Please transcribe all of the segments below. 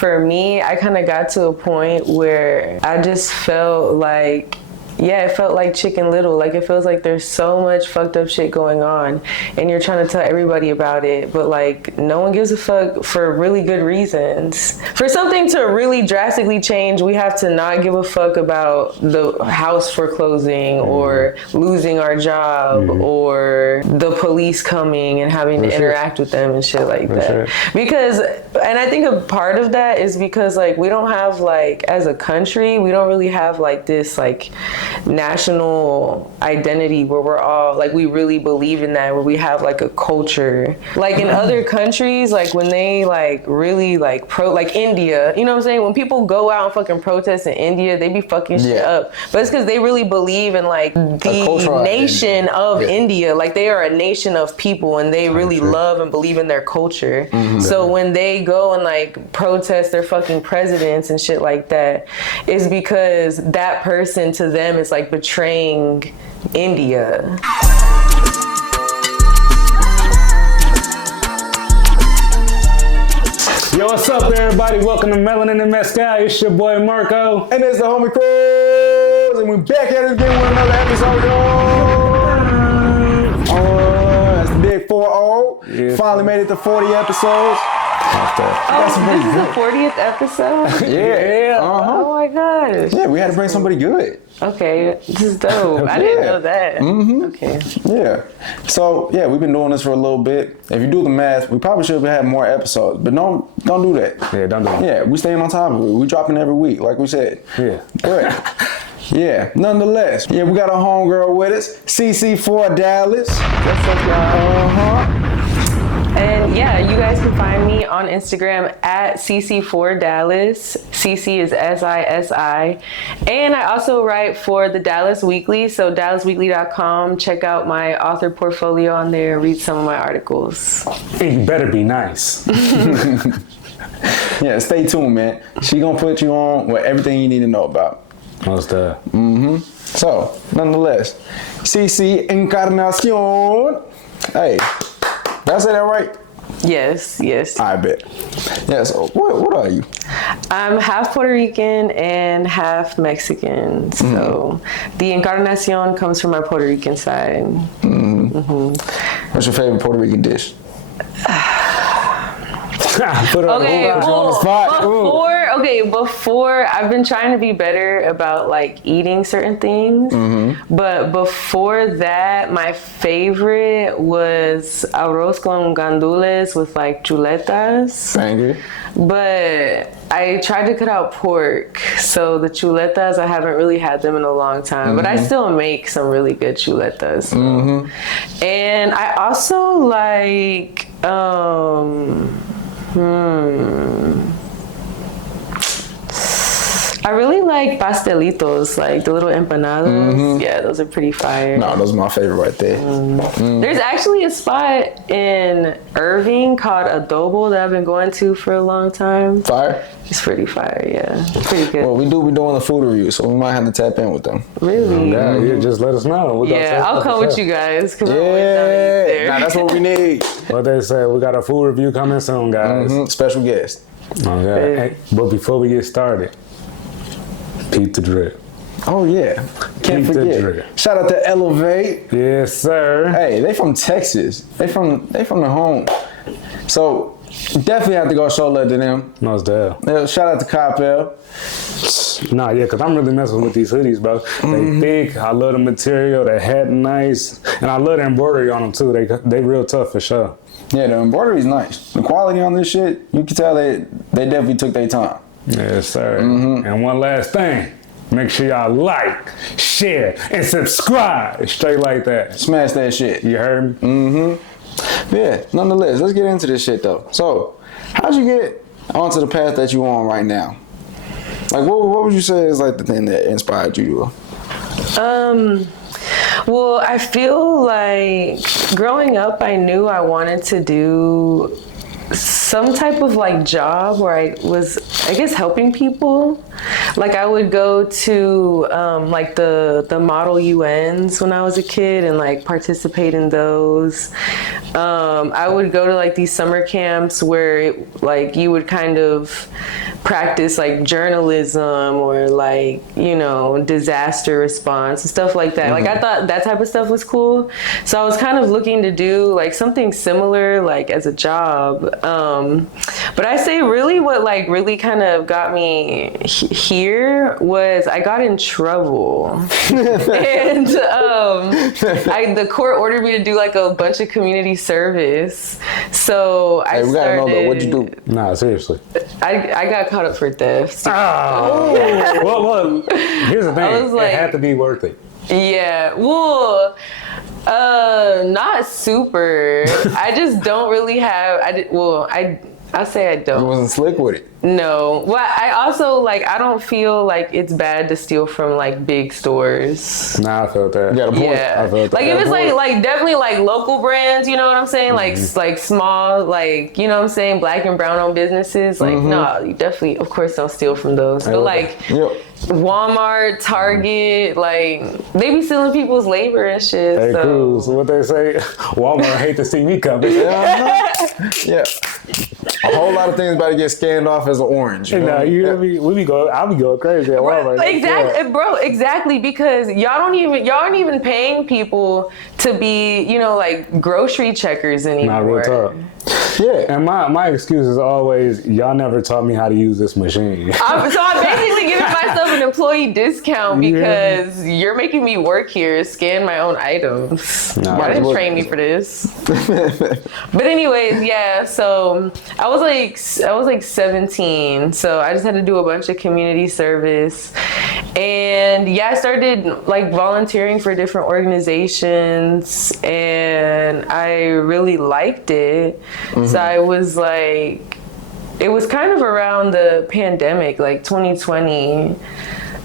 for me, I kind of got to a point where I just felt like, it felt like Chicken Little. Like, it feels like there's so much fucked up shit going on, and you're trying to tell everybody about it, but like no one gives a fuck for really good reasons. For something to really drastically change, we have to not give a fuck about the house foreclosing or losing our job or the police coming and having to interact with them and shit like that. Because, and I think a part of that is because like we don't have, like, as a country, we don't really have like this like national identity where we're all like, we really believe in that, where we have like a culture. Like in other countries, like when they like really like like India, you know what I'm saying? When people go out and fucking protest in India, they be fucking shit up. But it's because they really believe in like the nation of India. Like they are a nation of people and they really love and believe in their culture. So when they go and like protest their fucking presidents and shit like that, it's because that person to them is like betraying India. Yo, what's up, everybody? Welcome to Melanin Mezcal. It's your boy Marco. And it's the homie Cruz. And we're back at it again with another episode, y'all. That's the big 4-0. Yeah. Finally made it to 40 episodes. This is the 40th episode? Yeah. Oh my gosh. Yeah, we had to bring somebody good. Okay, this is dope. I didn't know that. Okay. Yeah. So, yeah, we've been doing this for a little bit. If you do the math, we probably should have had more episodes, but don't do that. Yeah, don't do that. Yeah, we staying on top of it. We dropping every week, like we said. Yeah. But, yeah, nonetheless. Yeah, we got a homegirl with us, Sisifordallas. What's up, y'all? And yeah, you guys can find me on Instagram at Sisifordallas. Sisi is S-I-S-I. And I also write for the Dallas Weekly, so dallasweekly.com. Check out my author portfolio on there, read some of my articles. It better be nice. Yeah, stay tuned, man. She gonna put you on with everything you need to know about. Most So, nonetheless, Sisi Encarnacion. Hey, did I say that right? Yes. I bet. Yeah, so what are you? I'm half Puerto Rican and half Mexican. So the Encarnacion comes from my Puerto Rican side. What's your favorite Puerto Rican dish? Put on the spot. Before I've been trying to be better about like eating certain things, but before that, my favorite was arroz con gandules with like chuletas. Banger. But I tried to cut out pork, so the chuletas, I haven't really had them in a long time, but I still make some really good chuletas. So. And I also like, I really like pastelitos, like the little empanadas. Yeah, those are pretty fire. No, those are my favorite right there. There's actually a spot in Irving called Adobo that I've been going to for a long time. Fire? It's pretty fire, yeah. It's pretty good. Well, we do be doing a food review, so we might have to tap in with them. Really? Yeah, just let us know. I'll come with you guys. Yeah, nah, that's what we need. What they say, we got a food review coming soon, guys. Special guest. Okay. Hey, but before we get started, peep the drip. Oh yeah, can't Peep the forget. drip. Shout out to Elevate. Yes, sir. Hey, they from Texas. They from the home. So definitely have to go show love to them. Most definitely. Yeah, shout out to Coppell. Nah, yeah, because I'm really messing with these hoodies, bro. They thick. I love the material. They hat nice. And I love the embroidery on them, too. They real tough, for sure. Yeah, the embroidery's nice. The quality on this shit, you can tell they definitely took their time. Yes, sir. And one last thing. Make sure y'all like, share, and subscribe. Straight like that. Smash that shit. You heard me? Yeah, nonetheless, let's get into this shit, though. So, how'd you get onto the path that you on right now? Like, what would you say is like the thing that inspired you? Well, I feel like growing up, I knew I wanted to do some type of like job where I was, I guess, helping people. Like I would go to like the model UNs when I was a kid and like participate in those. I would go to like these summer camps where like you would kind of practice like journalism or like, you know, disaster response and stuff like that. Like I thought that type of stuff was cool. So I was kind of looking to do like something similar like as a job. But I say really what like really kind of got me here was I got in trouble. And the court ordered me to do like a bunch of community service. So I we gotta know though, what'd you do? Nah, seriously. I got caught up for theft. Oh. Well, here's the thing. was like- it had to be worth it. Yeah, well, not super. I just don't really have. I say I You don't. wasn't slick with it. No. Well, I also like. I don't feel like it's bad to steal from like big stores. Nah, I felt that. You got a point. Yeah, I felt that. like if it's like definitely like local brands, you know what I'm saying? Like small, like you know what I'm saying, black and brown owned businesses. Like no, you definitely, of course, don't steal from those. But like Yep. Walmart, Target, like they be stealing people's labor and shit. Hey, so. Cruz, what they say? Walmart hate to see me coming. Yeah. A whole lot of things about to get scanned off as an orange. You know? Nah, you hear me? I'll be going crazy at Walmart. Exactly, bro. Exactly, because y'all aren't even paying people to be, you know, like grocery checkers anymore. Nah, real talk. Yeah. And my excuse is always, y'all never taught me how to use this machine. So I'm basically giving myself an employee discount Yeah. because you're making me work here, scan my own items. Nah, Y'all didn't well- train me for this. But anyways, yeah. So I was like 17, so I just had to do a bunch of community service, and yeah, I started like volunteering for different organizations, and I really liked it. So I was like, it was kind of around the pandemic, like 2020.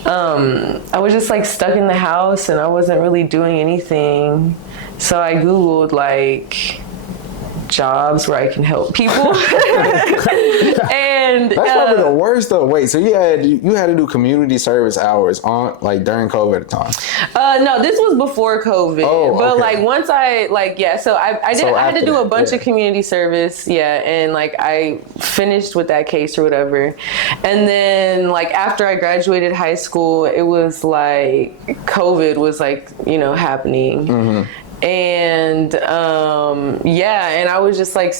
I was just like stuck in the house and I wasn't really doing anything. So I Googled like jobs where I can help people. And That's probably the worst though. Wait, so you had to do community service hours on like during COVID at the time? no, this was before COVID. Oh, but okay. like once I like so I had to do a bunch of community service, and like I finished with that case or whatever. And then like after I graduated high school, it was like COVID was like, you know, happening. And and I was just like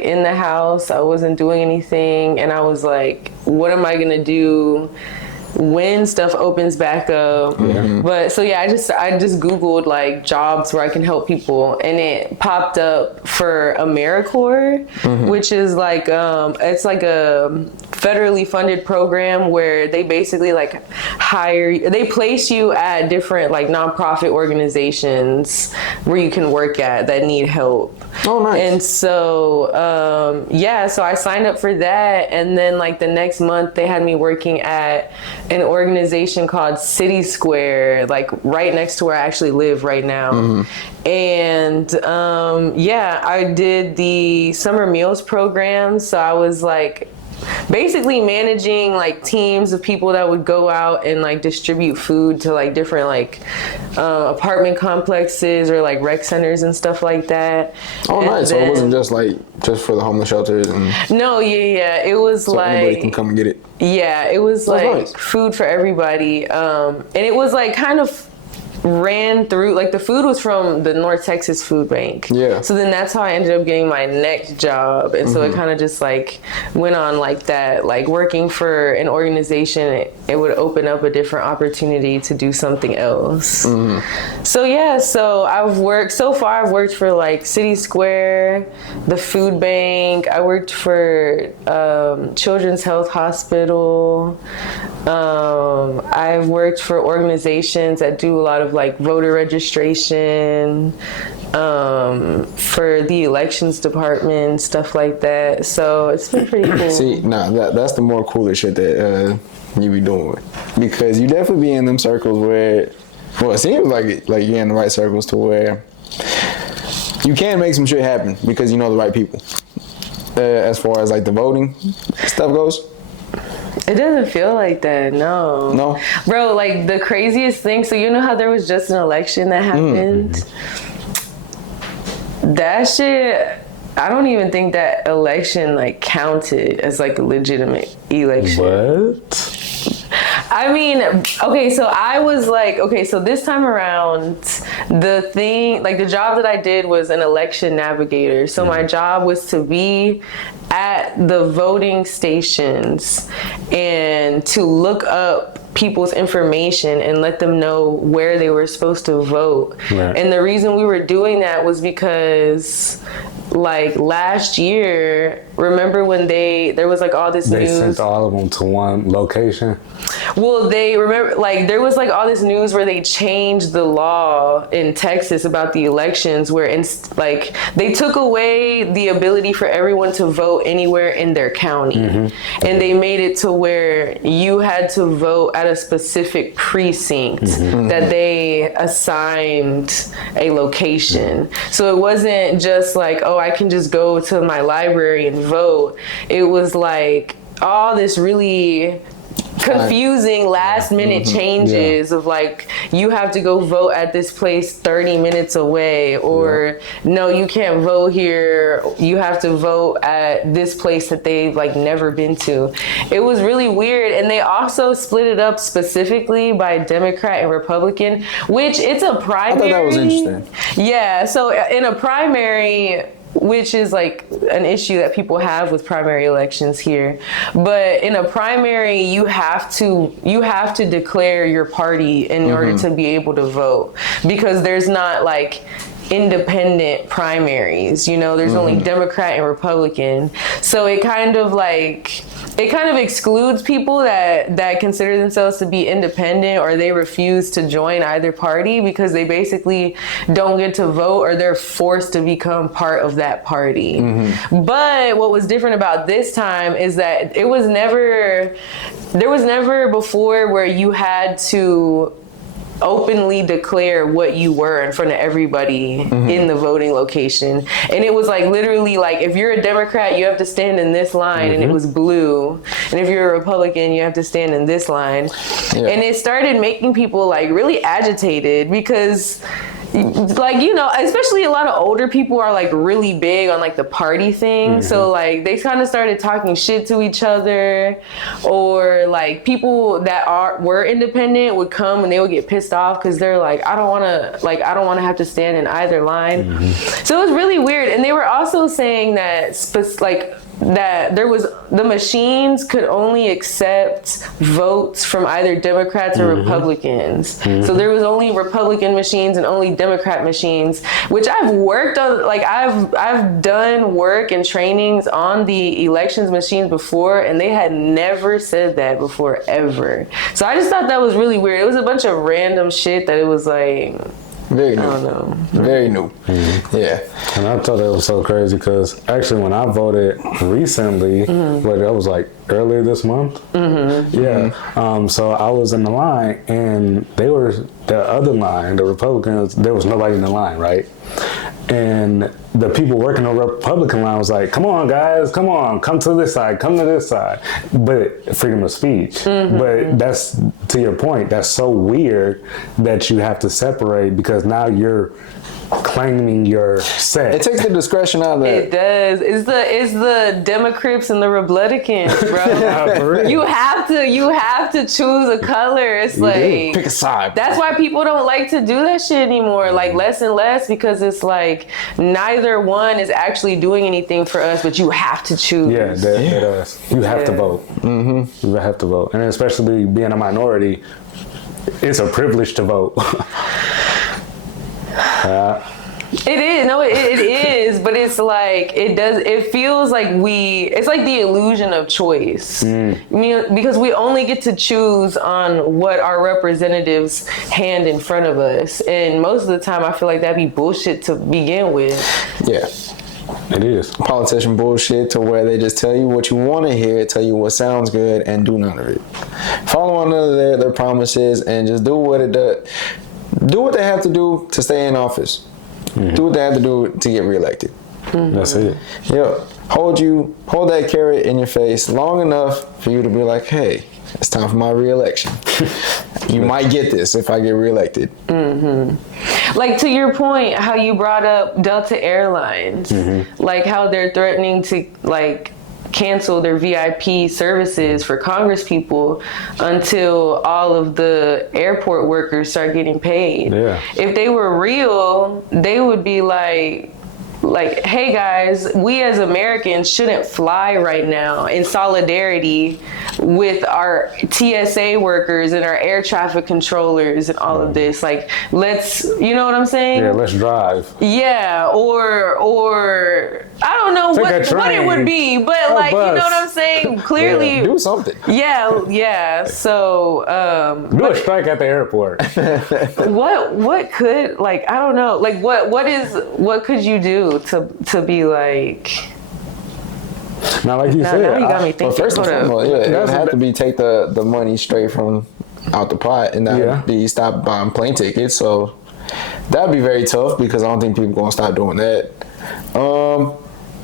in the house. I wasn't doing anything, and I was like, what am I gonna do when stuff opens back up? But so yeah, I just Googled like jobs where I can help people, and it popped up for AmeriCorps, which is like it's like a federally funded program where they basically like they place you at different like nonprofit organizations where you can work at that need help. Oh, nice. And so so I signed up for that, and then like the next month they had me working at an organization called City Square, like right next to where I actually live right now. And I did the summer meals program. So I was like basically managing like teams of people that would go out and like distribute food to like different like apartment complexes or like rec centers and stuff like that. Oh, And nice. So it wasn't just for the homeless shelters and no, it was so like anybody can come and get it. Yeah, it was like nice. food for everybody. And it was like kind of ran through, like the food was from the North Texas Food Bank. Yeah. So then that's how I ended up getting my next job. And so it kind of just like went on like that, like working for an organization, it would open up a different opportunity to do something else. So I've worked for like City Square, the food bank. I worked for Children's Health Hospital. I've worked for organizations that do a lot of like voter registration, for the elections department, stuff like that. So it's been pretty cool. See, that's the more cooler shit that you be doing, because you definitely be in them circles where, well, it seems like you're in the right circles to where you can make some shit happen because you know the right people. As far as like the voting stuff goes. It doesn't feel like that, no. No? Bro, like the craziest thing, so you know how there was just an election that happened? That shit, I don't even think that election like counted as like a legitimate election. What? I mean, okay, so I was like, okay, so this time around, the thing, like the job that I did was an election navigator. So my job was to be at the voting stations and to look up people's information and let them know where they were supposed to vote. Right. And the reason we were doing that was because like last year, remember when there was like all this They news. sent all of them to one location. Well, they remember, like, there was like all this news where they changed the law in Texas about the elections, where like they took away the ability for everyone to vote anywhere in their county, and they made it to where you had to vote at a specific precinct that they assigned a location. So it wasn't just like, oh, I can just go to my library and vote. It was like all this really confusing last minute changes of like, you have to go vote at this place 30 minutes away, or no, you can't vote here, you have to vote at this place that they've like never been to. It was really weird. And they also split it up specifically by Democrat and Republican, which it's a primary. I thought that was interesting. Yeah, so in a primary, which is like an issue that people have with primary elections here. But in a primary, you have to declare your party in order to be able to vote, because there's not like independent primaries, you know, there's only Democrat and Republican. So it kind of excludes people that consider themselves to be independent, or they refuse to join either party because they basically don't get to vote, or they're forced to become part of that party. But what was different about this time is that there was never before where you had to openly declare what you were in front of everybody in the voting location. And it was like literally like, if you're a Democrat, you have to stand in this line, and it was blue. And if you're a Republican, you have to stand in this line. And it started making people like really agitated, because like, you know, especially a lot of older people are like really big on like the party thing. So like they kind of started talking shit to each other, or like people that were independent would come and they would get pissed off because they're like, I don't want to have to stand in either line. So it was really weird. And they were also saying that that the machines could only accept votes from either Democrats or Republicans. So there was only Republican machines and only Democrat machines, which I've worked on. Like I've done work and trainings on the elections machines before, and they had never said that before, ever. So I just thought that was really weird. It was a bunch of random shit that it was like, very new. I don't know. Very new. Yeah. And I thought that was so crazy, because actually when I voted recently, but that was like earlier this month. So I was in the line, and they were the other line, the Republicans, there was nobody in the line, right? And the people working the Republican line was like, come on, guys, come to this side, come to this side. But freedom of speech. But that's, to your point, that's so weird that you have to separate, because now you're claiming your set. It takes the discretion out of it. It does. It's the Democrats and the Republicans, bro. You have to choose a color. It's like, pick a side. That's why people don't like to do that shit anymore. Like less and less, because it's like neither one is actually doing anything for us, but you have to choose. Yeah, that does. You have to vote. You have to vote, and especially being a minority, it's a privilege to vote. It is. No, it is. But it's like, it feels like it's like the illusion of choice. Because we only get to choose on what our representatives hand in front of us. And most of the time, I feel like that'd be bullshit to begin with. Yeah. It is. Politician bullshit, to where they just tell you what you want to hear, tell you what sounds good, and do none of it. Follow none of their promises, and just do what it does. Do what they have to do to stay in office. Do what they have to do to get reelected. That's it. Yeah, hold that carrot in your face long enough for you to be like, hey, it's time for my re-election. You might get this if I get reelected. Like, to your point, how you brought up Delta Airlines, like how they're threatening to like cancel their VIP services for Congress people until all of the airport workers start getting paid. Yeah. If they were real, they would be like, hey guys, we as Americans shouldn't fly right now in solidarity with our TSA workers and our air traffic controllers and all of this. Like, let's, you know what I'm saying? Yeah, let's drive. Yeah, or I don't know what it would be, but like, you know what I'm saying? Clearly, do something. Yeah. So, do a strike at the airport. what could, like, I don't know, like what could you do to be like? Now, like you said, now you got me thinking. Well, first and foremost, it would have to be take the money straight from out the pot, and that would be stop buying plane tickets. So that'd be very tough because I don't think people gonna stop doing that. No,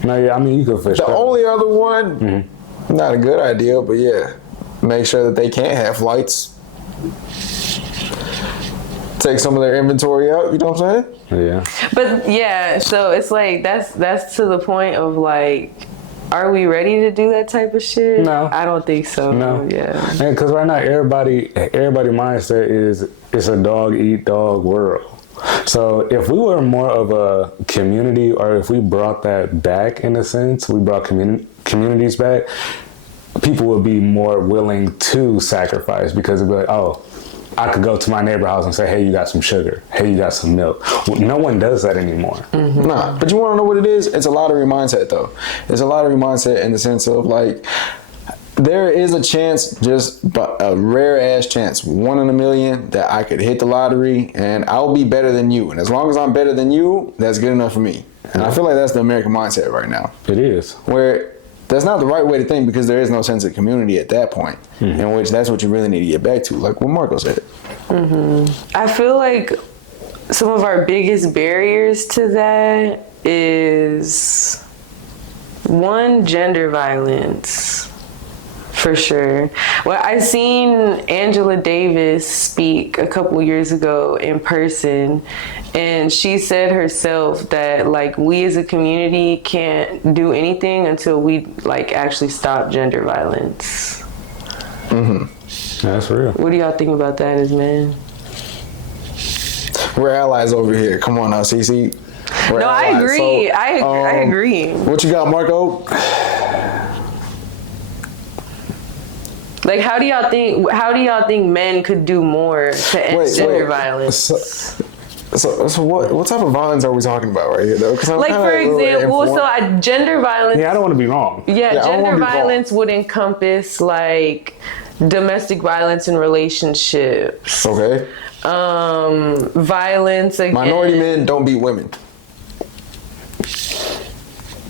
yeah, I mean, you could fish. The only other one, not a good idea, but yeah, make sure that they can't have flights. Take some of their inventory out. You know what I'm saying? Yeah. But yeah, so it's like that's to the point of like, are we ready to do that type of shit? No, I don't think so. No, yeah, because right now everybody mindset is it's a dog eat dog world. So if we were more of a community, or if we brought that back in a sense, we brought communities back, people would be more willing to sacrifice because it'd be like, oh, I could go to my neighbor house and say, hey, you got some sugar. Hey, you got some milk. No one does that anymore. Nah, but you want to know what it is? It's a lottery mindset, though. It's a lottery mindset in the sense of, like, there is a chance, just a rare-ass chance, 1 in a million, that I could hit the lottery and I'll be better than you. And as long as I'm better than you, that's good enough for me. And I feel like that's the American mindset right now. It is. Where that's not the right way to think because there is no sense of community at that point, in which that's what you really need to get back to, like what Marco said. I feel like some of our biggest barriers to that is, one, gender violence, for sure. Well, I seen Angela Davis speak a couple years ago in person, and she said herself that like we as a community can't do anything until we like actually stop gender violence. That's real. What do y'all think about that as men? We're allies over here. Come on now, Sisi. No, I agree. So, I agree. What you got, Marco? Like, how do y'all think men could do more to end gender violence? So what type of violence are we talking about right here, though? Like, for example, gender violence. Yeah, I don't want to be wrong. Yeah, gender violence would encompass like domestic violence in relationships. Okay. Violence against minority men don't beat women.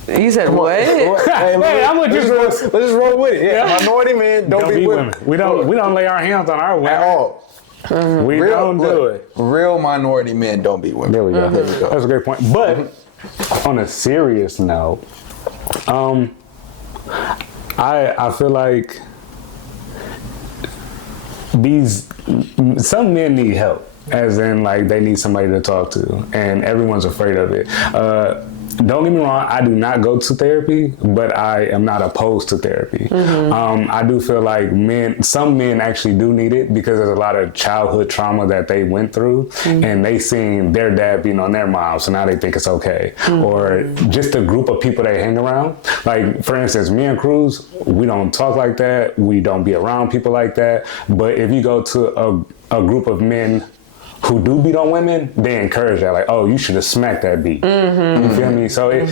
You said what? Hey, I'm gonna let's just roll with it. Yeah, minority men don't beat women. We don't lay our hands on our women at all. We don't do it. Real minority men don't beat women. There we go. There we go. That's a great point. But on a serious note, I feel like some men need help, as in like they need somebody to talk to, and everyone's afraid of it. Don't get me wrong, I do not go to therapy, but I am not opposed to therapy. I do feel like some men actually do need it because there's a lot of childhood trauma that they went through, and they seen their dad beating on their mom, so now they think it's okay. Or just a group of people they hang around. Like, for instance, me and Cruz, we don't talk like that. We don't be around people like that. But if you go to a group of men who do beat on women, they encourage that. Like, oh, you should have smacked that beat. You feel me? So I've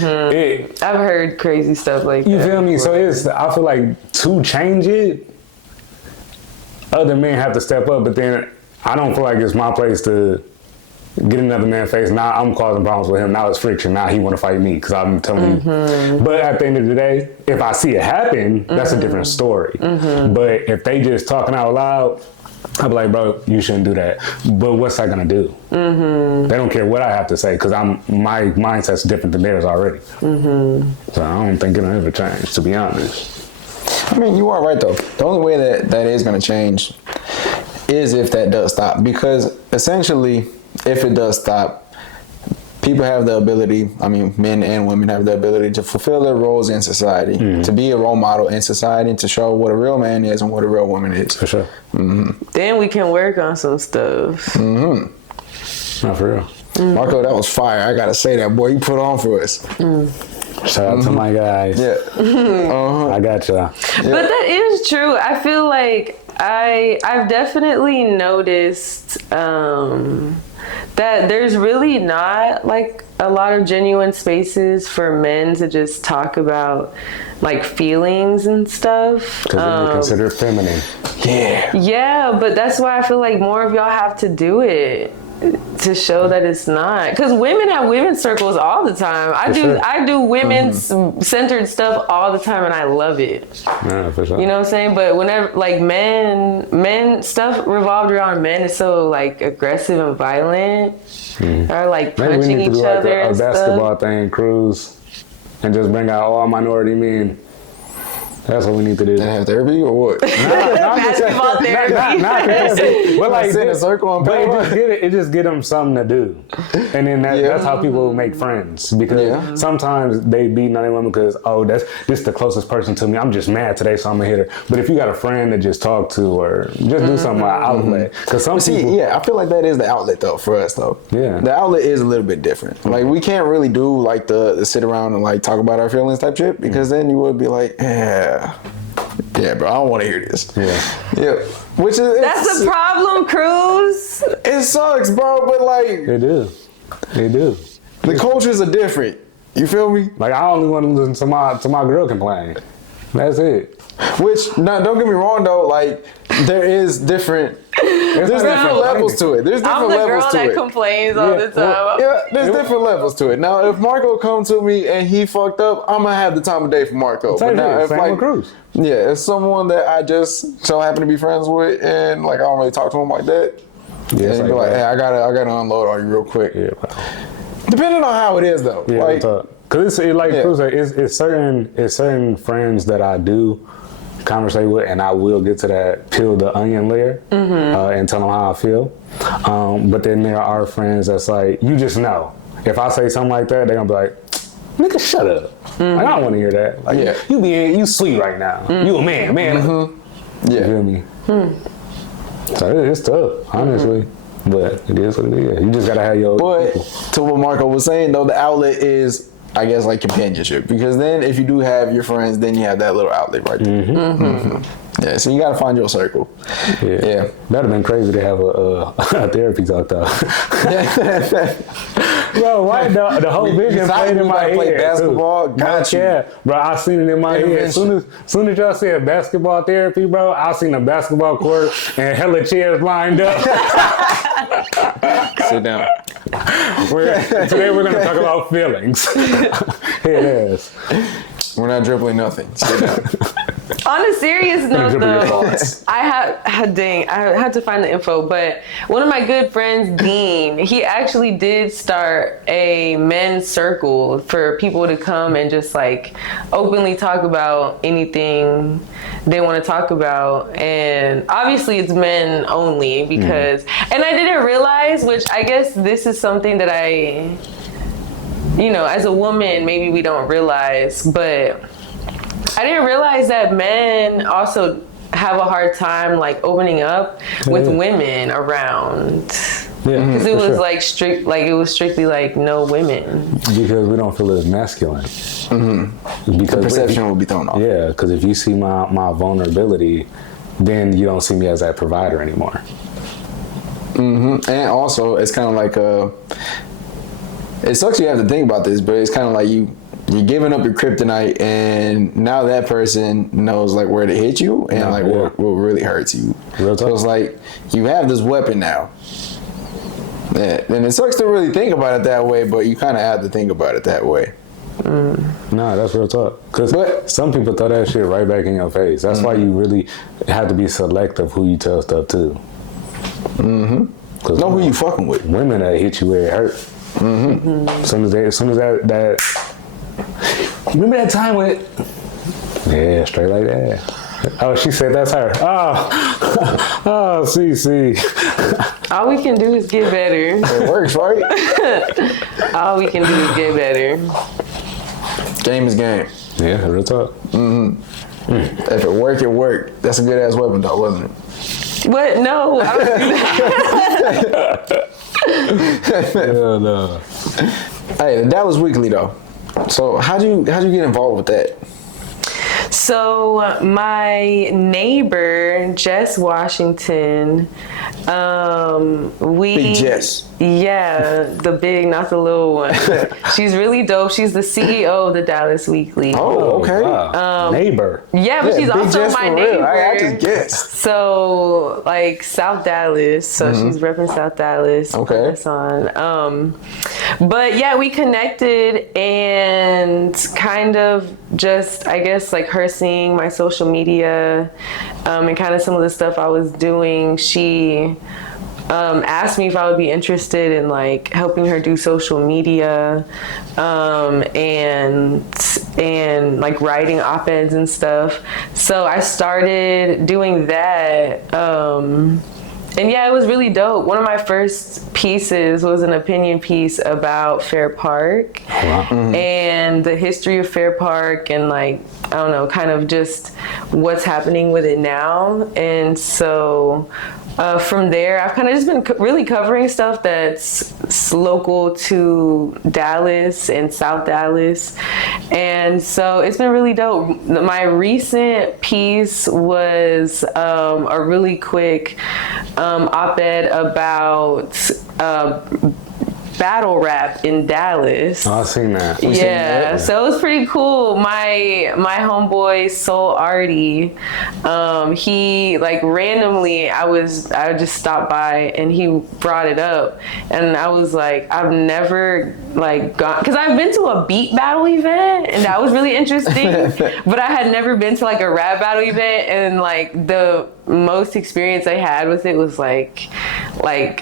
heard crazy stuff like that. You feel me? So I feel like to change it, other men have to step up. But then I don't feel like it's my place to get another man's face. Now I'm causing problems with him. Now it's friction. Now he want to fight me because I'm telling you. But at the end of the day, if I see it happen, that's a different story. But if they just talking out loud, I'd be like, bro, you shouldn't do that. But what's that gonna do? Mm-hmm. They don't care what I have to say because my mindset's different than theirs already. Mm-hmm. So I don't think it'll ever change, to be honest. I mean, you are right though. The only way that is gonna change is if that does stop, because essentially, if it does stop, people have the ability, I mean, men and women have the ability to fulfill their roles in society, to be a role model in society, to show what a real man is and what a real woman is. For sure. Mm-hmm. Then we can work on some stuff. Mm-hmm. Not for real. Marco, that was fire. I gotta say that, boy. You put on for us. Shout out to my guys. Yeah. I got y'all. Yeah. But that is true. I feel like I've definitely noticed that there's really not like a lot of genuine spaces for men to just talk about like feelings and stuff. Because they're considered feminine. Yeah. Yeah, but that's why I feel like more of y'all have to do it to show that it's not. Because women have women's circles all the time. I do women's centered stuff all the time, and I love it. Yeah, for sure. You know what I'm saying? But whenever like men stuff revolved around men is so like aggressive and violent, or like Maybe we punching need to each do like other a and basketball stuff. thing, cruise, and just bring out all minority men. That's what we need to do. They have therapy or what? Basketball therapy. Not therapy. But like, sit in a circle and but play. it just get them something to do, and then that's how people make friends. Because sometimes they beat on women because this the closest person to me. I'm just mad today, so I'm gonna hit her. But if you got a friend to just talk to or just do something like outlet, because some people, I feel like that is the outlet though for us though. Yeah, the outlet is a little bit different. Like we can't really do like the sit around and like talk about our feelings type shit, because then you would be like, yeah, bro, I don't want to hear this. Yeah. Which is That's the problem, Cruz. It sucks, bro, but like they do. the cultures are different. You feel me? Like I only want to listen to my girl complain. That's it. Which, now, don't get me wrong though, like there is different. There's different levels to it. There's I'm different the levels girl to that it. complains all the time. Yeah, there's different levels to it. Now, if Marco come to me and he fucked up, I'm gonna have the time of day for Marco. But now, if like, Cruz. yeah, if someone that I just so happen to be friends with and like I don't really talk to him like that, Yeah, and be like, hey, I gotta unload on you real quick. Yeah. Depending on how it is though. Yeah, like, because Cruz said, it's certain friends that I do conversate with, and I will get to that peel the onion layer and tell them how I feel. But then there are friends that's like, you just know. If I say something like that, they're gonna be like, nigga, shut up. Like, I don't want to hear that. Like, you sweet right now. You a man. Yeah. You feel me? So it's tough, honestly. But it is what it is. You just gotta have your But people. to what Marco was saying though, the outlet is, I guess, like companionship, because then if you do have your friends, then you have that little outlet right there. Yeah, so you gotta find your circle. Yeah. That'd have been crazy to have a therapy talk though. Bro, why the whole vision played in my head? Play basketball, got you. Yeah, bro, I seen it in my head. As soon as y'all said basketball therapy, bro, I seen a basketball court and hella chairs lined up. Sit down. Today we're gonna talk about feelings. Here it is. We're not dribbling nothing. Sit down. On a serious note, Dribble your though, thoughts. I had to find the info, but one of my good friends, Dean, he actually did start a men's circle for people to come and just like openly talk about anything they want to talk about. And obviously it's men only because, and I didn't realize, which I guess this is something that I, as a woman, maybe we don't realize, but I didn't realize that men also have a hard time like opening up with women around. Yeah, because it was like strict, like it was strictly like no women. Because we don't feel as masculine. Because The perception will be thrown off. Yeah, because if you see my vulnerability, then you don't see me as that provider anymore. And also, it's kind of like it sucks you have to think about this, but it's kind of like you're giving up your kryptonite, and now that person knows like where to hit you and what really hurts you. So it's like you have this weapon now. Yeah, and it sucks to really think about it that way, but you kind of have to think about it that way. Nah, that's real talk. Because some people throw that shit right back in your face. That's why you really have to be selective who you tell stuff to. Know who you fucking with. Women that hit you where it hurt. As soon as that remember that time with straight like that. Oh, she said that's her. Oh, Sisi. All we can do is get better. It works, right? All we can do is get better. Game is game. Yeah, real talk. If it work, it worked. That's a good ass weapon, though, wasn't it? What? No. I don't do that. Hell no. Hey, the Dallas Weekly though. So how'd you get involved with that? So my neighbor, Jess Washington, Big Jess. Yeah, the big, not the little one. She's really dope. She's the CEO of the Dallas Weekly. Oh, okay. Wow. Neighbor. Yeah, but she's Big also Jess my for neighbor. real. I just guessed. So, like, South Dallas. So she's repping South Dallas. Okay. That's on. But yeah, we connected and kind of just, I guess, like her seeing my social media and kind of some of the stuff I was doing. She asked me if I would be interested in like helping her do social media and like writing op-eds and stuff. So I started doing that. And yeah, it was really dope. One of my first pieces was an opinion piece about Fair Park and the history of Fair Park and like, I don't know, kind of just what's happening with it now. And so from there, I've kind of just been really covering stuff that's local to Dallas and South Dallas. And so it's been really dope. My recent piece was a really quick op-ed about battle rap in Dallas. Oh, I've seen that. Yeah, so it was pretty cool. My homeboy Soul Artie, he like randomly I just stopped by and he brought it up, and I was like, I've never like gone, because I've been to a beat battle event and that was really interesting, but I had never been to like a rap battle event, and like the most experience I had with it was like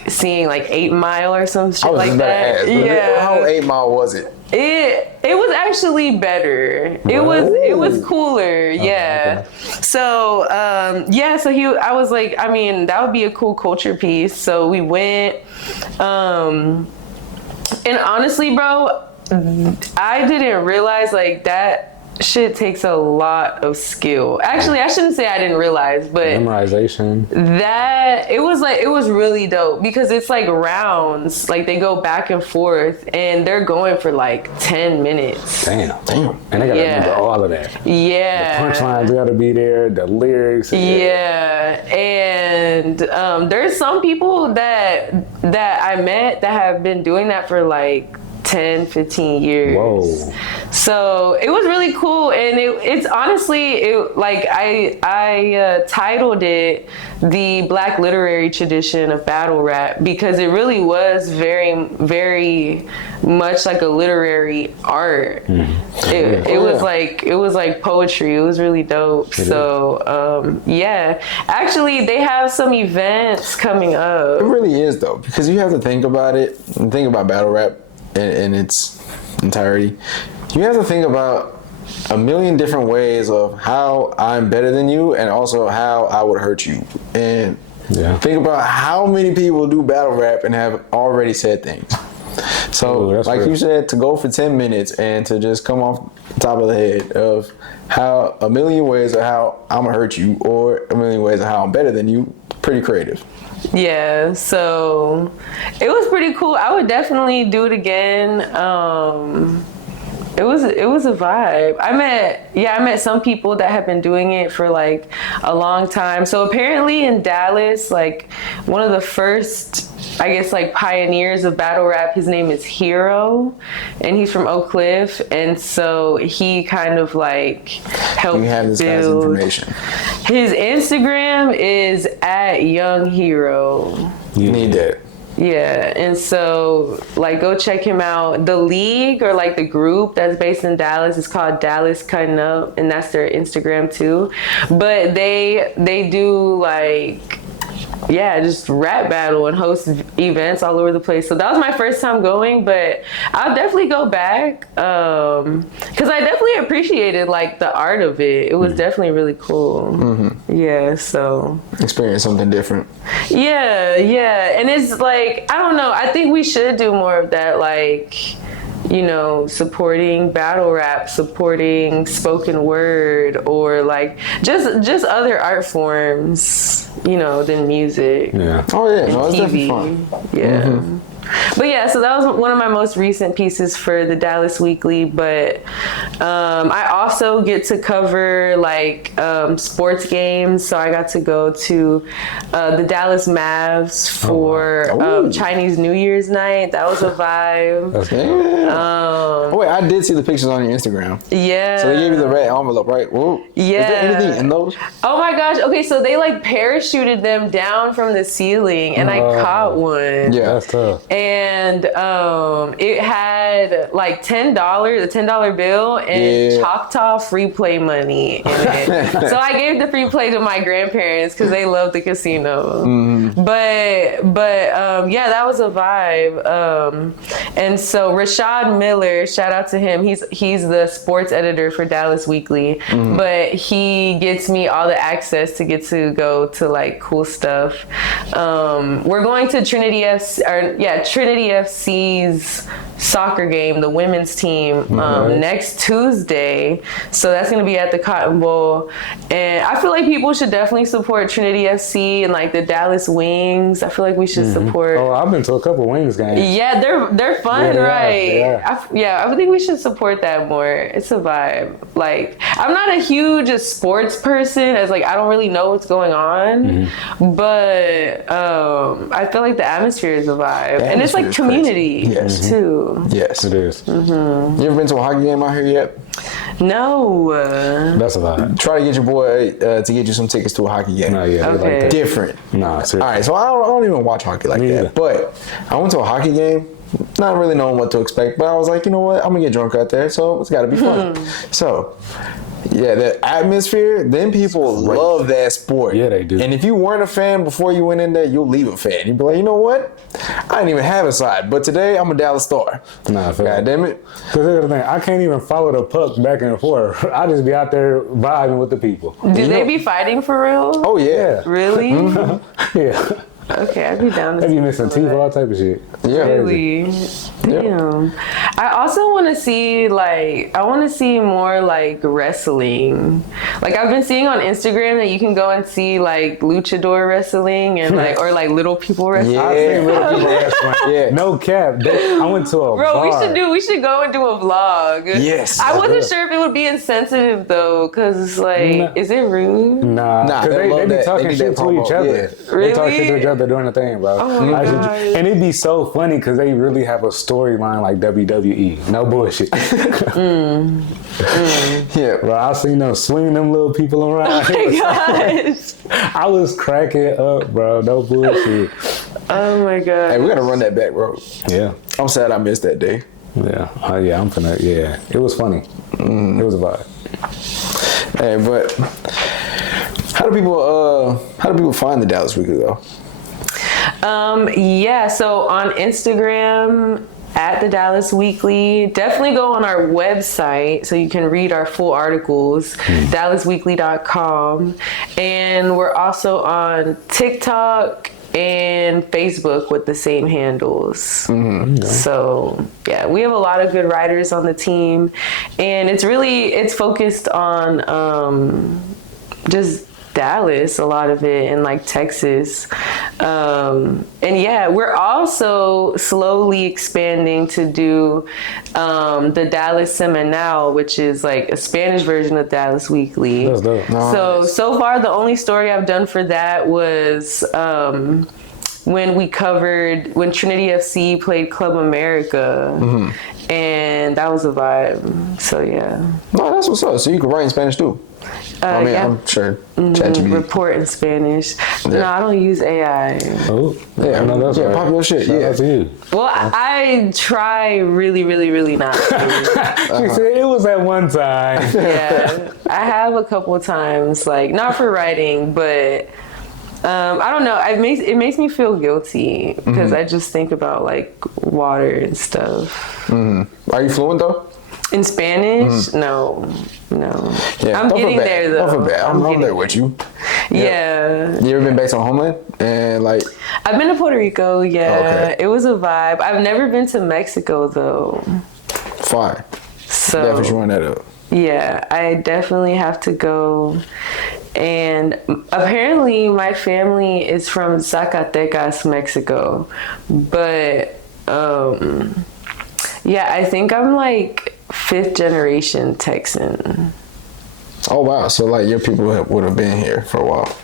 seeing like 8 Mile or some shit like that. Yeah. How 8 Mile was it? It was actually better. It was cooler. Yeah. Okay. So I was like, I mean, that would be a cool culture piece. So we went, and honestly, bro, I didn't realize like that shit takes a lot of skill. Actually, I shouldn't say I didn't realize, but Memorization. that it was really dope because it's like rounds, like they go back and forth and they're going for like 10 minutes. Damn. And they gotta remember all of that. Yeah. The punchlines gotta be there, the lyrics. Yeah. And there's some people that I met that have been doing that for like 10, 15 years. Whoa. So it was really cool, and it's honestly, like I titled it The Black Literary Tradition of Battle Rap because it really was very, very much like a literary art. It was like poetry. It was really dope. So yeah, actually they have some events coming up. It really is though, because you have to think about it and think about battle rap in its entirety. You have to think about a million different ways of how I'm better than you and also how I would hurt you. And think about how many people do battle rap and have already said things. So like you said, to go for 10 minutes and to just come off the top of the head of how a million ways of how I'm gonna hurt you or a million ways of how I'm better than you, pretty creative. Yeah, so it was pretty cool. I would definitely do it again. It was a vibe. I met some people that have been doing it for like a long time. So apparently in Dallas, like one of the first, I guess, like pioneers of battle rap, his name is Hero, and he's from Oak Cliff, and so he kind of like helped You have this guy's build. information. His Instagram is @YoungHero. You need that. Yeah, and so like go check him out. The league or like the group that's based in Dallas is called Dallas Cutting Up, and that's their Instagram too. But they do like just rap battle and host events all over the place. So that was my first time going, but I'll definitely go back because I definitely appreciated like the art of it. It was definitely really cool. Yeah, so Experience something different. yeah, and it's like I don't know. I think we should do more of that, like, you know, supporting battle rap, supporting spoken word, or like just other art forms, you know, than music. Yeah. Oh yeah, and no, it's TV. definitely fun. Yeah. But yeah, so that was one of my most recent pieces for the Dallas Weekly. But I also get to cover like sports games. So I got to go to the Dallas Mavs for Chinese New Year's night. That was a vibe. That's Yeah. Wait, I did see the pictures on your Instagram. Yeah. So they gave you the red envelope, right? Whoa. Yeah. Is there anything in those? Oh my gosh. Okay, so they like parachuted them down from the ceiling, and I caught one. Yeah. That's tough. And it had like $10, a $10 bill, and Choctaw free play money in it. So I gave the free play to my grandparents because they love the casino. But yeah, that was a vibe. And so Rashad Miller, shout out to him. He's the sports editor for Dallas Weekly, but he gets me all the access to get to go to like cool stuff. We're going to Trinity FC's soccer game, the women's team, next Tuesday. So that's going to be at the Cotton Bowl. And I feel like people should definitely support Trinity FC and like the Dallas Wings. I feel like we should support. Oh, I've been to a couple Wings games. Yeah, they're fun, Yeah, right? I think we should support that more. It's a vibe. Like, I'm not a huge sports person, as like I don't really know what's going on, but I feel like the atmosphere is a vibe, and it's like community too. Yes, It is. You ever been to a hockey game out here yet? No. That's a vibe. Try to get your boy to get you some tickets to a hockey game. No, yeah. they Okay. Like that. Different. Nah, seriously. All right, so I don't even watch hockey like Me that. either. But I went to a hockey game, not really knowing what to expect. But I was like, you know what? I'm gonna get drunk out there, so it's got to be fun. So, yeah, the atmosphere. Then people love that sport. Yeah, they do. And if you weren't a fan before you went in there, you'll leave a fan. You'll be like, you know what? I didn't even have a side, but today I'm a Dallas Star. Nah, I feel God damn it. Because here's the thing, I can't even follow the puck back and forth. I just be out there vibing with the people. Do they be fighting for real? Oh yeah. Really? Yeah. Okay, I'd be down to They be see missing some of teeth, that. all type of shit. Yeah. Really? Damn. I also want to see more like wrestling. Like I've been seeing on Instagram that you can go and see like luchador wrestling and like or like little people wrestling. Yeah. I seen little people wrestling. Yeah. No cap. I went to a Bro, bar. we should go and do a vlog. Yes. I wasn't sure if it would be insensitive though, cause like, No. is it rude? Nah, because they they love be that. talking They need shit that to each promo. other. Yeah. They talk shit to Really? each other doing the thing, bro. Oh my Actually, gosh. and it'd be so funny because they really have a storyline like WWE. No bullshit. Yeah. Bro, I seen them swinging them little people around. Oh my gosh. I was cracking up, bro. No bullshit. Oh my god. Hey, we gotta run that back, bro. Yeah. I'm sad I missed that day. Yeah. Yeah, I'm finna, yeah. It was funny. It was a vibe. Hey, but how do people find the Dallas Weekly though? Yeah, so on Instagram at the Dallas Weekly, definitely go on our website so you can read our full articles, dallasweekly.com. And we're also on TikTok and Facebook with the same handles. So yeah, we have a lot of good writers on the team, and it's focused on just Dallas, a lot of it, and like Texas. And yeah, we're also slowly expanding to do the Dallas Semanal, which is like a Spanish version of Dallas Weekly. That's dope. So far, the only story I've done for that was when Trinity FC played Club America. And that was a vibe. So yeah. No, that's what's up. So you can write in Spanish too. I mean, yeah. I'm sure ChatGPT. Report in Spanish. No, I don't use AI. Oh, Yeah, no, that's right. popular shit. Shout Yeah. out to you. Well, I try really, really, really not to. She said it was at one time. Yeah, I have a couple of times, like not for writing, but I don't know. It makes me feel guilty because I just think about like water and stuff. Are you fluent though? In Spanish, no. Yeah, I'm don't feel getting bad. there though. Don't feel bad. I'm there with you. Yeah. You ever been back to homeland? And like, I've been to Puerto Rico. Yeah, Okay. it was a vibe. I've never been to Mexico though. fine. So Definitely showing that up. yeah, I definitely have to go. And apparently my family is from Zacatecas, Mexico. But yeah, I think I'm like 5th generation Texan. Oh wow! So like your people would have been here for a while.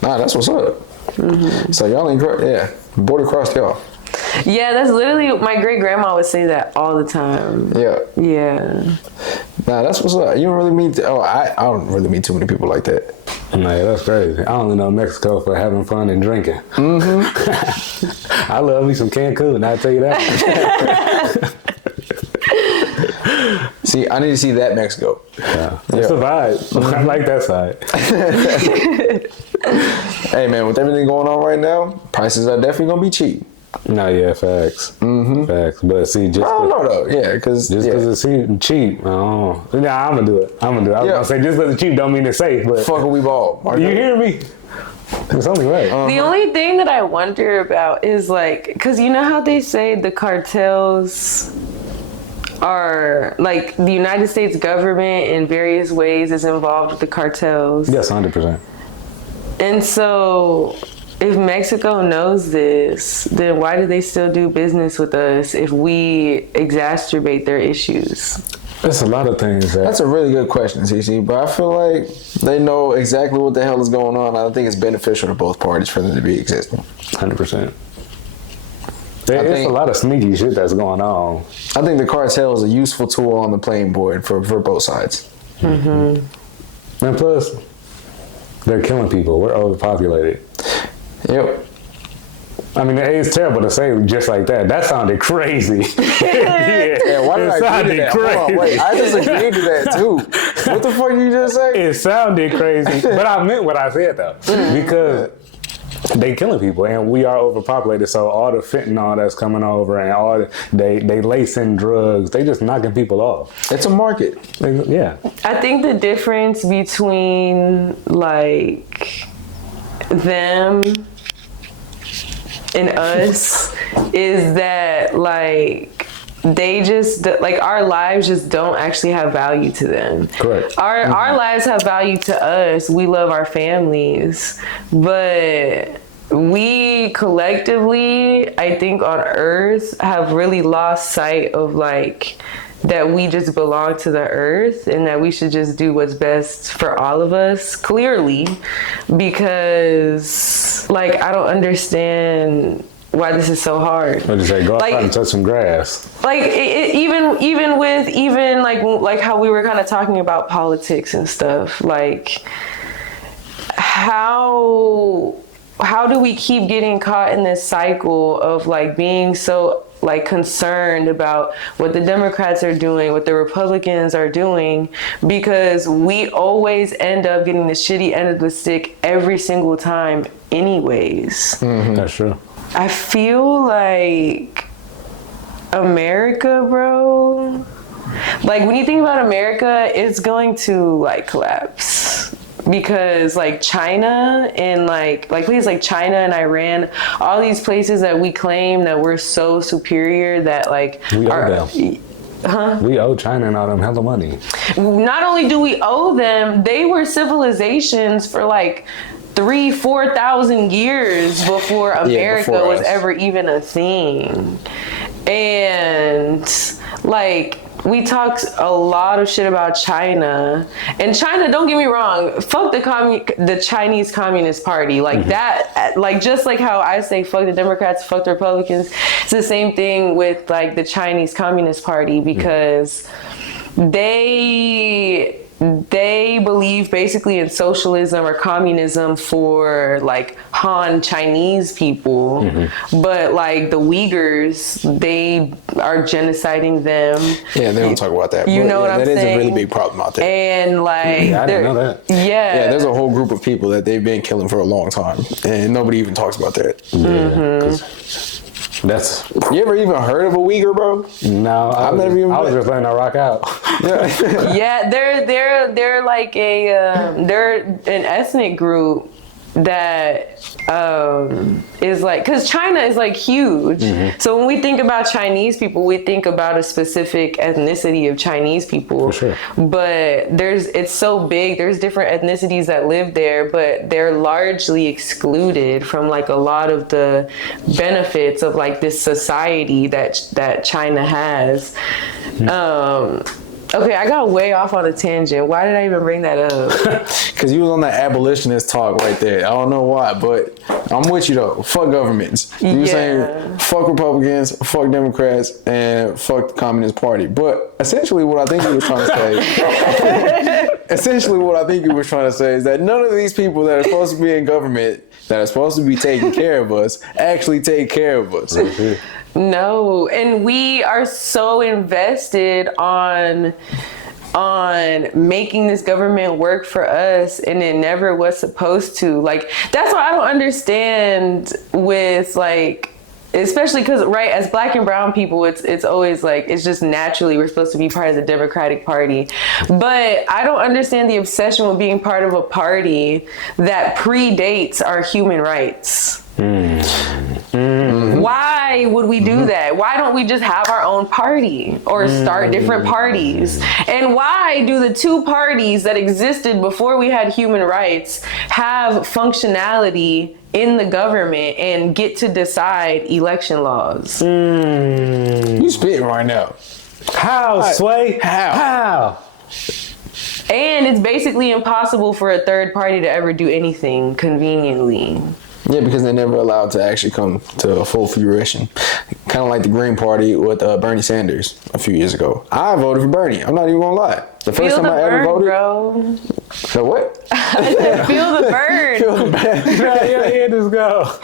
Nah, that's what's up. So y'all ain't border crossed y'all. Yeah, that's literally, my great grandma would say that all the time. Yeah. Yeah. Nah, that's what's up. You don't really meet. I don't really meet too many people like that. No, that's crazy. I only know Mexico for having fun and drinking. I love me some Cancun, I'll tell you that. See, I need to see that Mexico. Yeah. It's a vibe. I like that side. Hey man, with everything going on right now, prices are definitely gonna be cheap. No, yeah, facts. Facts. But see, I don't know though. Yeah, because it's cheap, I don't know. Nah, I'm gonna do it. I was gonna say just because it's cheap don't mean it's safe, but fuck we ball. you hear me? It's only right. The only thing that I wonder about is like, because you know how they say the cartels are like the United States government in various ways is involved with the cartels. Yes, 100%. And so if Mexico knows this, then why do they still do business with us if we exacerbate their issues? There's a lot of things That's a really good question, Sisi. But I feel like they know exactly what the hell is going on. I think it's beneficial to both parties for them to be existing. 100%. There's a lot of sneaky shit that's going on. I think the cartel is a useful tool on the playing board for both sides. And plus, they're killing people. We're overpopulated. Yep. I mean, it's terrible to say just like that. That sounded crazy. Yeah, why did I agree to that? Hold on, wait, I just agreed to that too. What the fuck you just say? It sounded crazy, but I meant what I said though, because they killing people and we are overpopulated. So all the fentanyl that's coming over and all they lacing drugs, they just knocking people off. It's a market. Yeah. I think the difference between like them and us is that like they just like our lives just don't actually have value to them. Correct. Our lives have value to us. We love our families, but we collectively, I think on Earth, have really lost sight of like that we just belong to the earth and that we should just do what's best for all of us, clearly, because like I don't understand why this is so hard. What did you say? Go outside and touch some grass. Like even with like how we were kind of talking about politics and stuff, like how do we keep getting caught in this cycle of like being so like concerned about what the Democrats are doing, what the Republicans are doing, because we always end up getting the shitty end of the stick every single time anyways. That's true. I feel like America, bro, like when you think about America, it's going to like collapse. Because like China and like places like China and Iran, all these places that we claim that we're so superior that like we owe them. We owe China and all them hella money. Not only do we owe them, they were civilizations for like 3,000-4,000 years before America was ever even a thing. And like we talked a lot of shit about China, and China, don't get me wrong, fuck the Chinese Communist Party, like that, like just like how I say fuck the Democrats, fuck the Republicans, it's the same thing with like the Chinese Communist Party, because they they believe basically in socialism or communism for like Han Chinese people, but like the Uyghurs, they are genociding them. Yeah, they don't talk about that. You know what I'm saying? That is a really big problem out there. And like, I didn't know that. Yeah, there's a whole group of people that they've been killing for a long time, and nobody even talks about that. That's. You ever even heard of a Uyghur, bro? No, I was just letting her rock out. Yeah, they're like they're an ethnic group that is like, because China is like huge. So when we think about Chinese people, we think about a specific ethnicity of Chinese people. For sure. But it's so big. There's different ethnicities that live there, but they're largely excluded from like a lot of the benefits of like this society that China has. Okay, I got way off on a tangent. Why did I even bring that up? Because you was on that abolitionist talk right there. I don't know why, but I'm with you though. Fuck governments. You were saying fuck Republicans, fuck Democrats, and fuck the Communist Party. But essentially what I think you were trying to say is that none of these people that are supposed to be in government, that are supposed to be taking care of us, actually take care of us. No, and we are so invested on making this government work for us, and it never was supposed to. Like, that's what I don't understand with like, especially because, right, as Black and brown people, it's always like, it's just naturally we're supposed to be part of the Democratic Party. But I don't understand the obsession with being part of a party that predates our human rights. Why would we do that? Why don't we just have our own party or start different parties? And why do the two parties that existed before we had human rights have functionality in the government and get to decide election laws? You spitting right now. How, Sway? How? And it's basically impossible for a third party to ever do anything conveniently. Yeah, because they're never allowed to actually come to a full fruition. Kind of like the Green Party with Bernie Sanders a few years ago. I voted for Bernie. I'm not even gonna lie. The first time I ever voted. Bro. The what? I said, feel the burn. Feel the burn. Yeah, just go.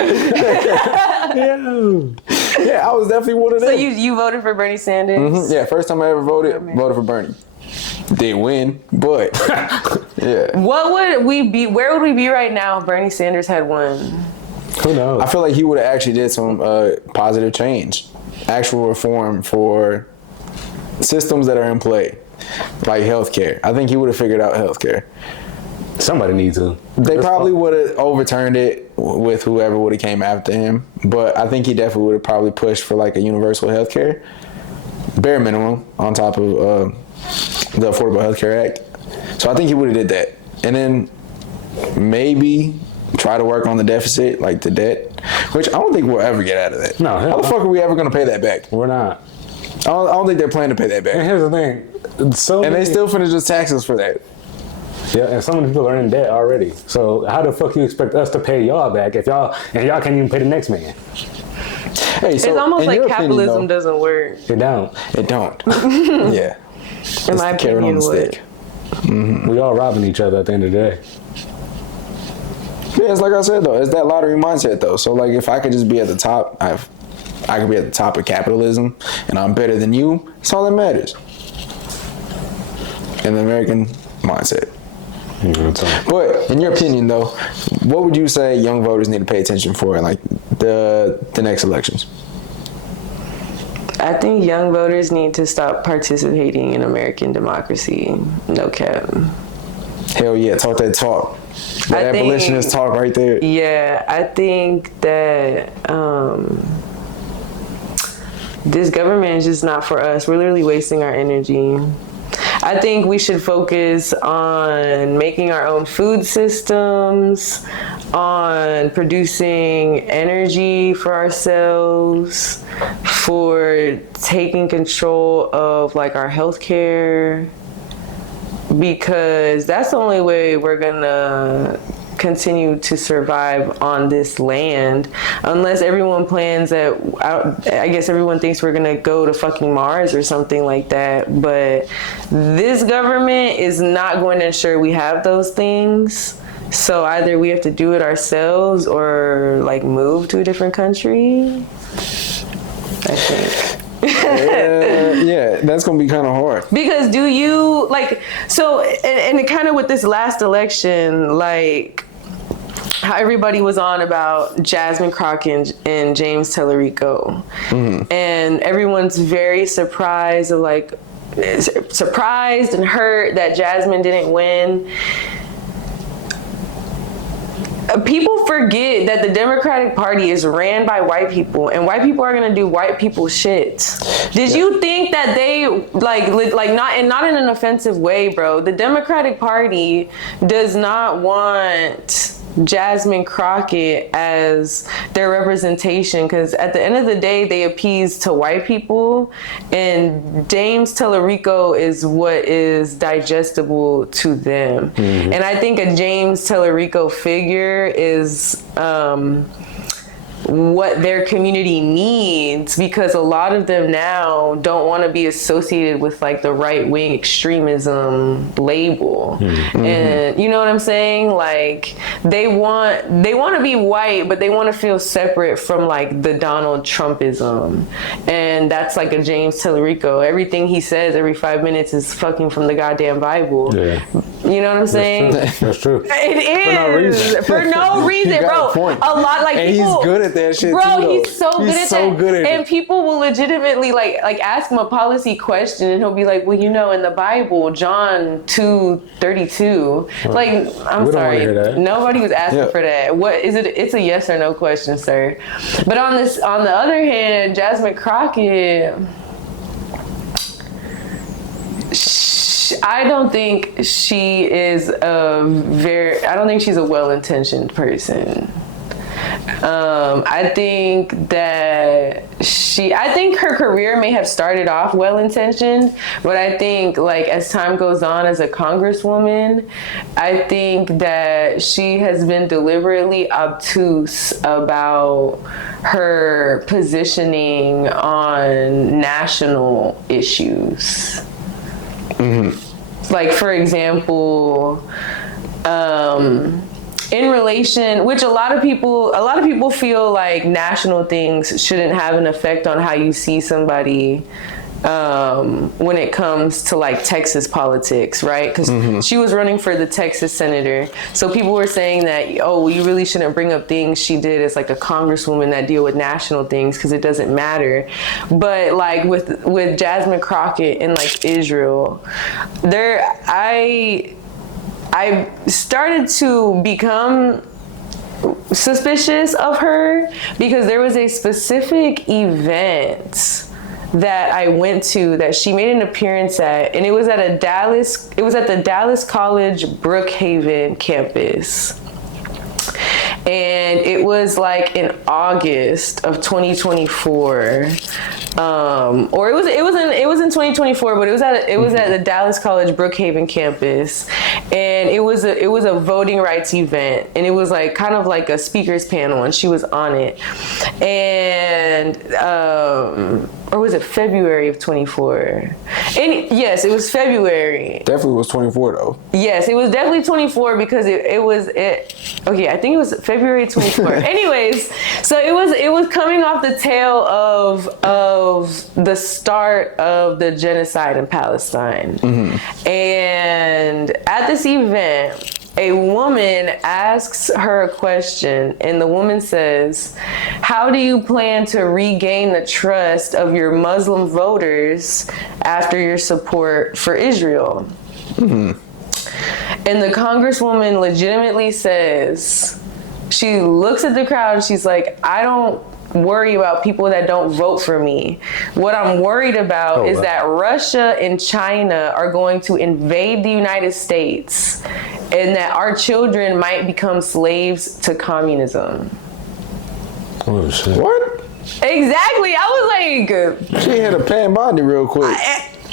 Yeah, I was definitely one of them. So you voted for Bernie Sanders? Yeah, first time I ever voted for Bernie. Didn't win, but yeah. What would we be? Where would we be right now if Bernie Sanders had won? Who knows? I feel like he would have actually did some positive change, actual reform for systems that are in play, like healthcare. I think he would have figured out healthcare. Somebody needs to. They probably would have overturned it with whoever would have came after him, but I think he definitely would have probably pushed for like a universal healthcare, bare minimum, on top of the Affordable Health Care Act. So I think he would have did that. And then maybe try to work on the deficit, like the debt, which I don't think we'll ever get out of that. No. How the fuck are we ever going to pay that back? We're not. I don't think they're planning to pay that back. And here's the thing. They still finna just tax us for that. Yeah, and so many people are in debt already. So how the fuck you expect us to pay y'all back if y'all can't even pay the next man? Hey, so it's almost like capitalism though, doesn't work. It don't. It don't. Yeah. In my opinion, it would. We all robbing each other at the end of the day. Yeah, it's like I said though, it's that lottery mindset though. So like if I could just be at the top, I could be at the top of capitalism and I'm better than you, it's all that matters. In the American mindset. But in your opinion though, what would you say young voters need to pay attention for in like the next elections? I think young voters need to stop participating in American democracy. No cap. Hell yeah, talk that talk. That abolitionist talk right there. Yeah, I think that this government is just not for us. We're literally wasting our energy. I think we should focus on making our own food systems, on producing energy for ourselves, for taking control of like our healthcare, because that's the only way we're gonna continue to survive on this land unless everyone plans that, I guess everyone thinks we're gonna go to fucking Mars or something like that, but this government is not going to ensure we have those things. So either we have to do it ourselves or like move to a different country, I think. Yeah, that's gonna be kind of hard. Because do you like, so and kind of with this last election, like how everybody was on about Jasmine Crockett and James Tellerico, and everyone's very surprised and hurt that Jasmine didn't win. People forget that the Democratic Party is ran by white people, and white people are gonna do white people shit. Did you think that they like not in an offensive way, bro? The Democratic Party does not want Jasmine Crockett as their representation, because at the end of the day they appease to white people, and James Tellerico is what is digestible to them. And I think a James Tellerico figure is what their community needs, because a lot of them now don't want to be associated with like the right-wing extremism label. And you know what I'm saying? Like they want to be white, but they want to feel separate from like the Donald Trumpism. And that's like a James Tellerico. Everything he says every 5 minutes is fucking from the goddamn Bible. Yeah. You know what I'm saying? That's true. It is. For no reason, bro. A lot like and people, he's good at that shit, bro, too, though. he's so good at that. And people will legitimately like ask him a policy question, and he'll be like, well, you know, in the Bible, John 2:32. Like, I'm sorry, nobody was asking for that. What is it? It's a yes or no question, sir. But on the other hand, Jasmine Crockett, I don't think she is I don't think she's a well-intentioned person. I think her career may have started off well-intentioned, but I think like as time goes on as a congresswoman, I think that she has been deliberately obtuse about her positioning on national issues. Like, for example, in relation, which a lot of people feel like national things shouldn't have an effect on how you see somebody when it comes to like Texas politics, right? Because she was running for the Texas senator, so people were saying that, oh, well, you really shouldn't bring up things she did as like a congresswoman that deal with national things because it doesn't matter. But like with Jasmine Crockett and like Israel, I started to become suspicious of her because there was a specific event that I went to that she made an appearance at, and it was at the Dallas College Brookhaven campus. And it was like in August of 2024, or it was in 2024, but it was at the Dallas College Brookhaven campus, and it was a voting rights event, and it was like kind of like a speakers panel, and she was on it, and or was it February of 24? And yes, it was February. Definitely was 24 though. Yes, it was definitely 24 because it was okay, I think it was February 24. Anyways, so it was coming off the tail of the start of the genocide in Palestine. And at this event, a woman asks her a question, and the woman says, how do you plan to regain the trust of your Muslim voters after your support for Israel? And the congresswoman legitimately says, she looks at the crowd and she's like, I don't worry about people that don't vote for me. What I'm worried about is that Russia and China are going to invade the United States, and that our children might become slaves to communism. Oh shit. What? Exactly. I was like, she had a Pan Bondi real quick.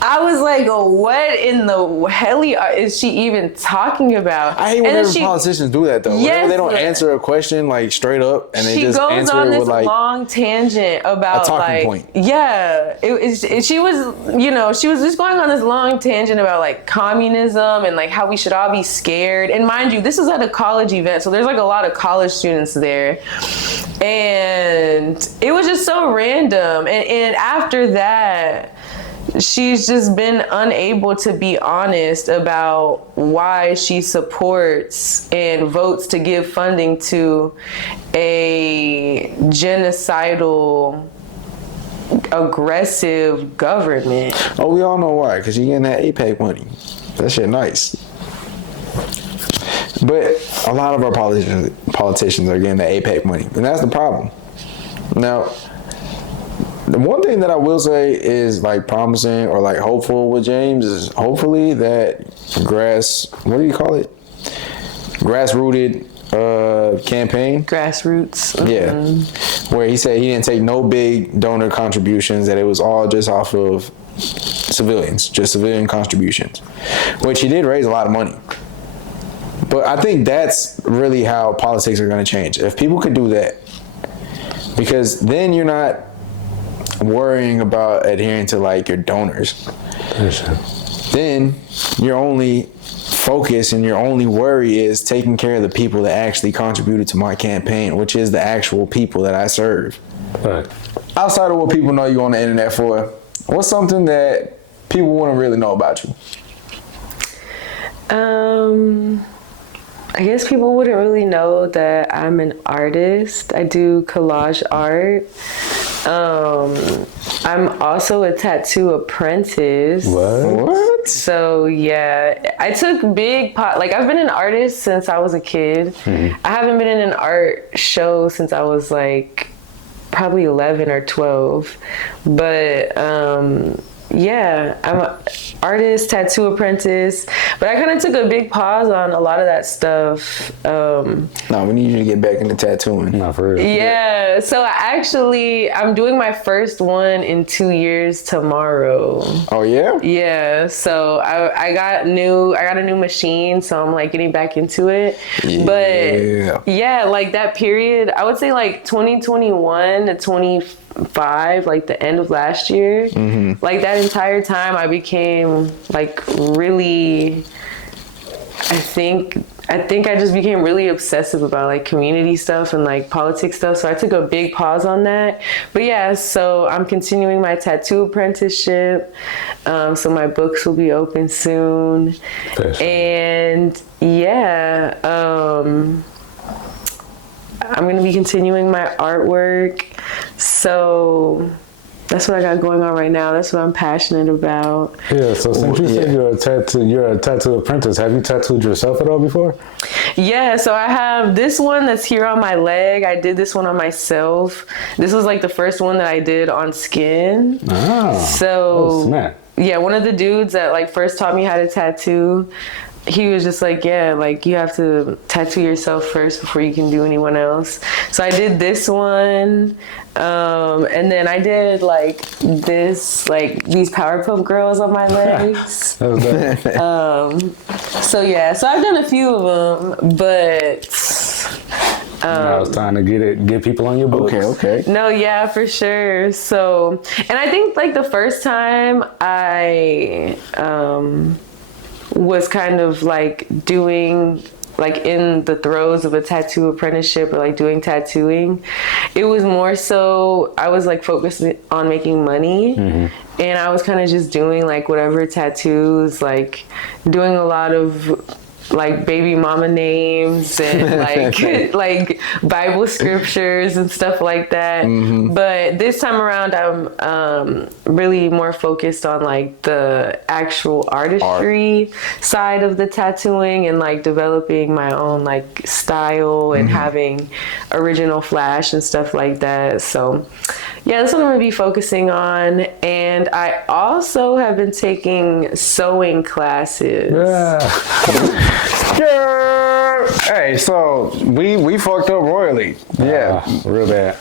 I was like, what in the hell is she even talking about? I hate whenever politicians do that though. Yes, whenever they don't answer a question like straight up, and they just goes answer on it this with like long tangent about a talking like point. Yeah, she was she was just going on this long tangent about like communism and like how we should all be scared. And mind you, this is at a college event, so there's like a lot of college students there, and it was just so random. And after that, she's just been unable to be honest about why she supports and votes to give funding to a genocidal, aggressive government. Oh, we all know why, because you're getting that APAC money. That shit nice. But a lot of our politicians are getting that APAC money, and that's the problem. Now, the one thing that I will say is like promising or like hopeful with James is hopefully that what do you call it? Grassrooted campaign. Grassroots. Yeah. Where he said he didn't take no big donor contributions, that it was all just off of civilians, just civilian contributions, which he did raise a lot of money. But I think that's really how politics are going to change. If people could do that, because then you're not worrying about adhering to like your donors. Then your only focus and your only worry is taking care of the people that actually contributed to my campaign, which is the actual people that I serve. Right. Outside of what people know you on the internet for, what's something that people wouldn't really know about you? I guess people wouldn't really know that I'm an artist. I do collage art. I'm also a tattoo apprentice. What? So yeah, I took I've been an artist since I was a kid. Mm-hmm. I haven't been in an art show since I was like probably 11 or 12. But yeah, I'm an artist, tattoo apprentice, but I kind of took a big pause on a lot of that stuff. No, we need you to get back into tattooing. Not for real. Yeah, so I'm doing my first one in 2 years tomorrow. Oh yeah? Yeah, so I got a new machine, so I'm like getting back into it. Yeah. But yeah, like that period, I would say like 2021 to 25, like the end of last year, like that entire time I became like really, I think I just became really obsessive about like community stuff and like politics stuff. So I took a big pause on that. But yeah, so I'm continuing my tattoo apprenticeship. So my books will be open soon. And yeah, I'm going to be continuing my artwork. So that's what I got going on right now. That's what I'm passionate about. Yeah, so since you said you're a tattoo apprentice, have you tattooed yourself at all before? Yeah, so I have this one that's here on my leg. I did this one on myself. This was like the first one that I did on skin. Yeah, one of the dudes that like first taught me how to tattoo, he was just like, yeah, like you have to tattoo yourself first before you can do anyone else. So I did this one. And then I did like this, like these Powerpuff Girls on my legs. So yeah, so I've done a few of them, but I was trying to get people on your books. Okay. No, yeah, for sure. So, and I think like the first time I was kind of like doing like in the throes of a tattoo apprenticeship or like doing tattooing, it was more so I was like focused on making money, and I was kind of just doing like whatever tattoos, like doing a lot of like baby mama names and like like Bible scriptures and stuff like that. But this time around I'm really more focused on like the actual artistry side of the tattooing and like developing my own like style and having original flash and stuff like that. So yeah, that's what I'm gonna be focusing on. And I also have been taking sewing classes. Yeah. Hey, so we fucked up royally. Yeah. Real bad.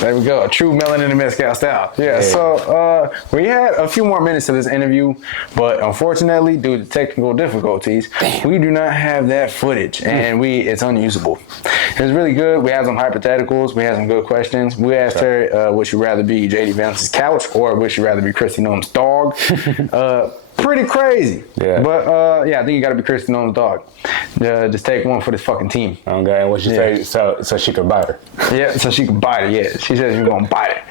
There we go. A true Melanin Mezcal style. Yeah. So we had a few more minutes to this interview, but unfortunately, due to technical difficulties, we do not have that footage, and it's unusable. It was really good. We had some hypotheticals. We had some good questions. We asked her, would you rather be JD Vance's couch or would you rather be Christy Noam's dog? Pretty crazy. Yeah. But I think you gotta be Christy Noam's dog. Just take one for this fucking team. Okay, and what she say so she could bite her. Yeah, so she could bite it, yeah. She said she was gonna bite it.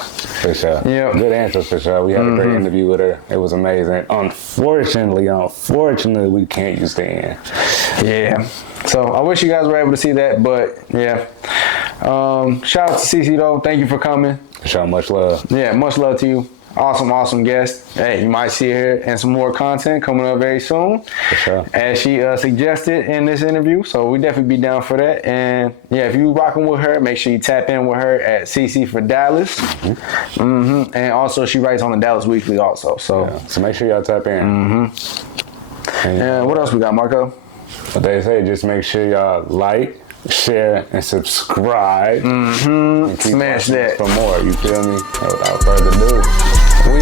For sure. Yeah. Good answer for sure. We had a great interview with her. It was amazing. Unfortunately, we can't use the end. Yeah. So I wish you guys were able to see that, but yeah. Shout out to Sisi though. Thank you for coming. For sure, much love. Yeah, much love to you. Awesome guest. Hey, you might see her and some more content coming up very soon. For sure. As she suggested in this interview. So we definitely be down for that. And yeah, if you rocking with her, make sure you tap in with her at Sisifordallas. And also she writes on the Dallas Weekly also. So make sure y'all tap in. And what else we got, Marco? What they say, just make sure y'all like, share, and subscribe. And keep Smash that for more. You feel me? Without further ado, we